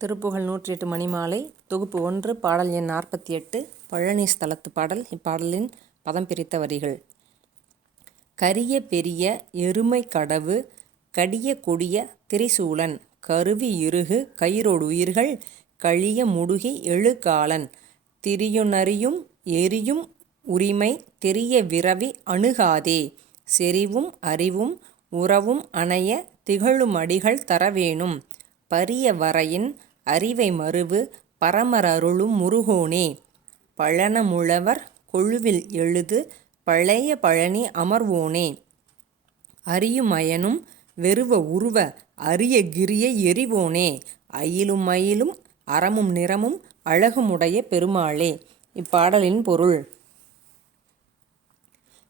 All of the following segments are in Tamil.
திருப்புகழ் நூற்றி எட்டு மணிமாலை தொகுப்பு ஒன்று பாடல் எண் நாற்பத்தி எட்டு பழனி ஸ்தலத்து பாடல் இப்பாடலின் பதம் பிரித்த வரிகள். கரிய பெரிய எருமை கடவு கடிய கொடிய திரிசூலன் கருவி இறுகு கயிறொடுயிர்கள் கழிய முடுகி எழுகாலன் திரியுணரியும் எரியும் உரிமை தெரிய விரவி அணுகாதே செறிவும் அறிவும் உறவும் அணைய திகழுமடிகள் தரவேணும் பரிய வரையின் அறிவை மருவு பரமரருளும் முருகோனே. பழனமுழவர் கொழுவில் எழுது பழைய பழனி அமர்வோனே. அரியுமயனும் வெறுவ உருவ அரிய கிரியை எறிவோனே. அயிலும் மயிலும் அறமும் நிறமும் அழகுமுடைய பெருமாளே. இப்பாடலின் பொருள்.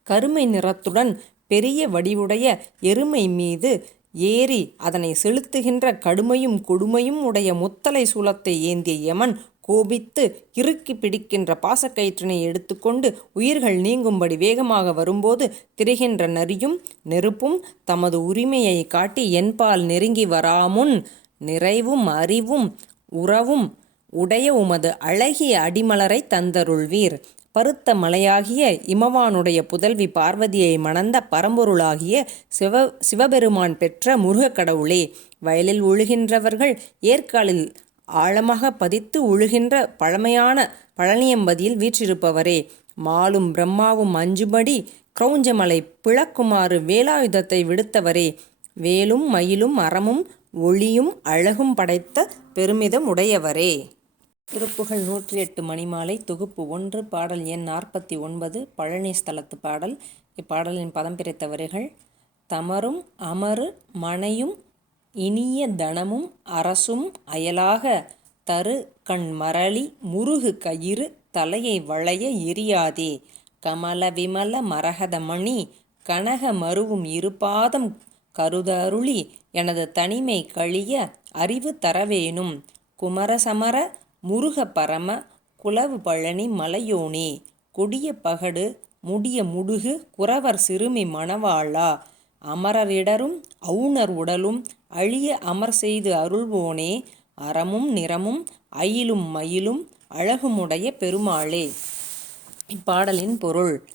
கருமை நிறத்துடன் பெரிய வடிவுடைய எருமை மீது ஏறி அதனை செலுத்துகின்ற கடுமையும் கொடுமையும் உடைய முத்தலை சூலத்தை ஏந்திய யமன் கோபித்து இறுக்கி பிடிக்கின்ற பாசக்கயிற்றினை எடுத்துக்கொண்டு உயிர்கள் நீங்கும்படி வேகமாக வரும்போது திரிகின்ற நரியும் நெருப்பும் தமது உரிமையை காட்டி என்பால் நெருங்கி வராமுன் நிறைவும் அறிவும் உறவும் உடைய உமது அழகிய அடிமலரை தந்தருள்வீர். பருத்த மலையாகிய இமவானுடைய புதல்வி பார்வதியை மணந்த பரம்பொருளாகிய சிவ சிவபெருமான் பெற்ற முருகக்கடவுளே வயலில் உழுகின்றவர்கள் ஏற்காலில் ஆழமாக பதித்து உழுகின்ற பழமையான பழனியம்பதியில் வீற்றிருப்பவரே மாலும் பிரம்மாவும் அஞ்சுபடி கிரௌஞ்சமலை பிளக்குமாறு வேலாயுதத்தை விடுத்தவரே வேலும் மயிலும் அறமும் ஒளியும் அழகும் படைத்த பெருமிதம் உடையவரே. திருப்புகழ் நூற்றி எட்டு மணிமாலை தொகுப்பு ஒன்று பாடல் எண் நாற்பத்தி ஒன்பது பழனி ஸ்தலத்து பாடல். இப்பாடலின் பதம் பிரித்த வரிகள் தமரும் அமரு மனையும் இனிய தனமும் அரசும் அயலாக தரு கண் மரளி முருகு கயிறு தலையை வளைய எரியாதே. கமல விமல மரகத மணி கனக மருவும் இருபாதம் கருதருளி எனது தனிமை கழிய அறிவு தரவேணும் குமரசமர முருக பரம குலவு பழனி மலையோனே கொடிய பகடு முடிய முடுகு குறவர் சிறுமி மணவாளா அமரரிடரும் அவுணர் உடலும் அழிய அமர் செய்து அருள்வோனே அறமும் நிறமும் அயிலும் மயிலும் அழகுமுடைய பெருமாளே. இப்பாடலின் பொருள்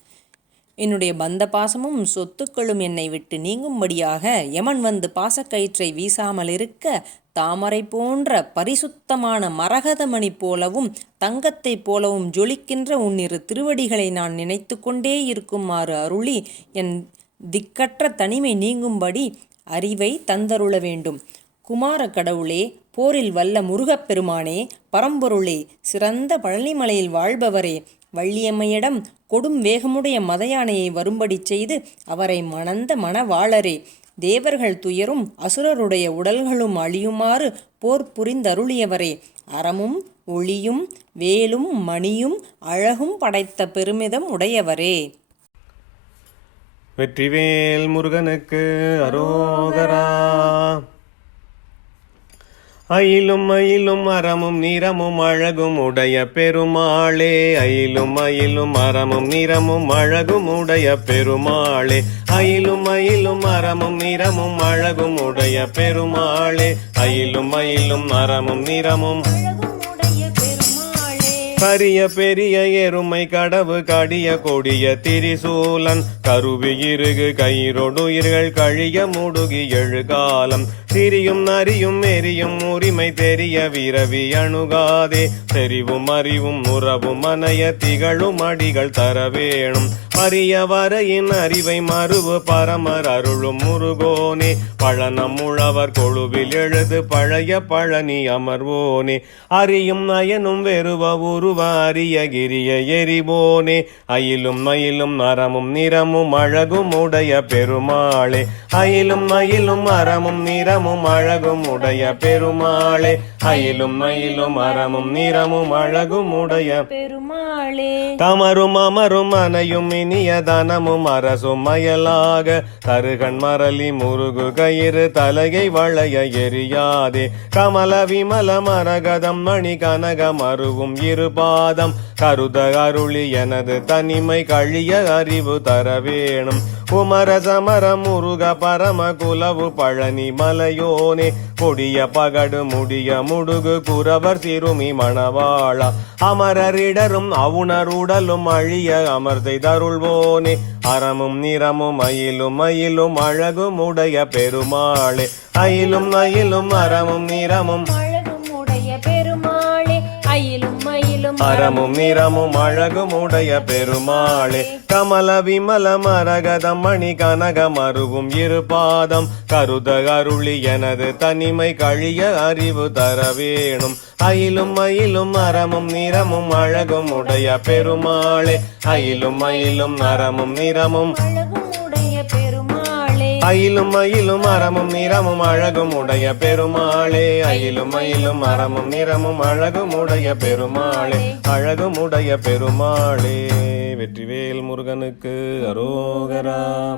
என்னுடைய பந்த பாசமும் சொத்துக்களும் என்னை விட்டு நீங்கும்படியாக யமன் வந்து பாசக்கயிற்றை வீசாமல் இருக்க தாமரை போன்ற பரிசுத்தமான மரகதமணி போலவும் தங்கத்தைப் போலவும் ஜொலிக்கின்ற உன்னிரு திருவடிகளை நான் நினைத்து கொண்டே இருக்குமாறு அருளி என் திக்கற்ற தனிமை நீங்கும்படி அறிவை தந்தருள வேண்டும். குமார கடவுளே போரில் வல்ல முருகப்பெருமானே பரம்பொருளே சிறந்த பழனிமலையில் வாழ்பவரே வள்ளியம்மையிடம் கொடும் வேகமுடைய மதயானையை வரும்படி செய்து அவரை மணந்த மணவாளரே தேவர்கள் துயரும் அசுரருடைய உடல்களும் அழியுமாறு போர் புரிந்தருளியவரே. அறமும் ஒளியும் வேலும் மணியும் அழகும் படைத்த பெருமிதம் உடையவரே. வெற்றிவேல் முருகனுக்கு அரோகரா. அயிலும் அயிலும் அறமும் நிறமும் அழகும் உடைய பெருமாளே. அயிலும் அயிலும் அறமும் நிறமும் அழகும் உடைய பெருமாளே. அயிலும் அயிலும் அறமும் நிறமும் அழகும் உடைய பெருமாளே. அயிலும் அயிலும் அறமும் நிறமும் கரிய பெரிய எருமை கடவு கடிய கொடிய திரிசூலன். கருவி இருகு கயிறொடுயிர்கள் கழிய முடுகி எழுகாலம். திரியும் நரியும் எரியும் உரிமை தெரிய விரவி அணுகாதே. தெரிவும் அறிவும் உறவும் அணைய திகழும் அடிகள் தர வேணும். அரிய வரையின் அறிவை மறுவு பரமர் அருளும் முருகோனே. பழனம் உழவர் கொழுவில் எழுது பழைய பழனி அமர்வோனே. அறியும் நயனும் வெறுவ உரு அரிய கிரிய எரிவோனே. அயிலும் மயிலும் அறமும் நிறமும் அழகும் உடைய பெருமாளே. அயிலும் மயிலும் அறமும் நிறமும் அழகும் உடைய பெருமாளே. அயிலும் மயிலும் அறமும் நிறமும் அழகும் உடைய பெருமாளே. தமரும் அமரும் அனையும் இனிய தனமும் அரசும் அயலாக தருகன் மரளி முருகு கயிறு தலையை வளைய எரியாதே. கமல விமல மரகதம் மணி கனக மருவும் பாதம். கருத அருளி எனது தனிமை கழிய அறிவு தர வேணும். குமர சமர முருக பரம குலவு பழனி மலையோனே. கொடிய பகடு முடிய முடுகு குறவர் சிறுமி மணவாளா. அமரரிடரும் அவுணருடலும் அழிய அமர்தை தருள்வோனே அறமும் நிறமும் அயிலும் அயிலும் அழகும் உடைய பெருமாளே. அயிலும் அயிலும் அறமும் நிறமும் அறமும் நிறமும் அழகும் உடைய பெருமாளே. கமல விமல மரகதம் மணி கனக மருவும் இரு பாதம். கருத அருளி எனது தனிமை கழிய அறிவு தர வேணும். அயிலும் மயிலும் அறமும் நிறமும் அழகும் உடைய பெருமாளே. அயிலும் மயிலும் அறமும் நிறமும் அழகும் அயிலும் அயிலும் அறமும் நிறமும் அழகும் உடைய பெருமாளே. அயிலும் அயிலும் அறமும் நிறமும் அழகும் உடைய பெருமாளே. அழகும் உடைய பெருமாளே. வெற்றிவேல் முருகனுக்கு அரோகரா.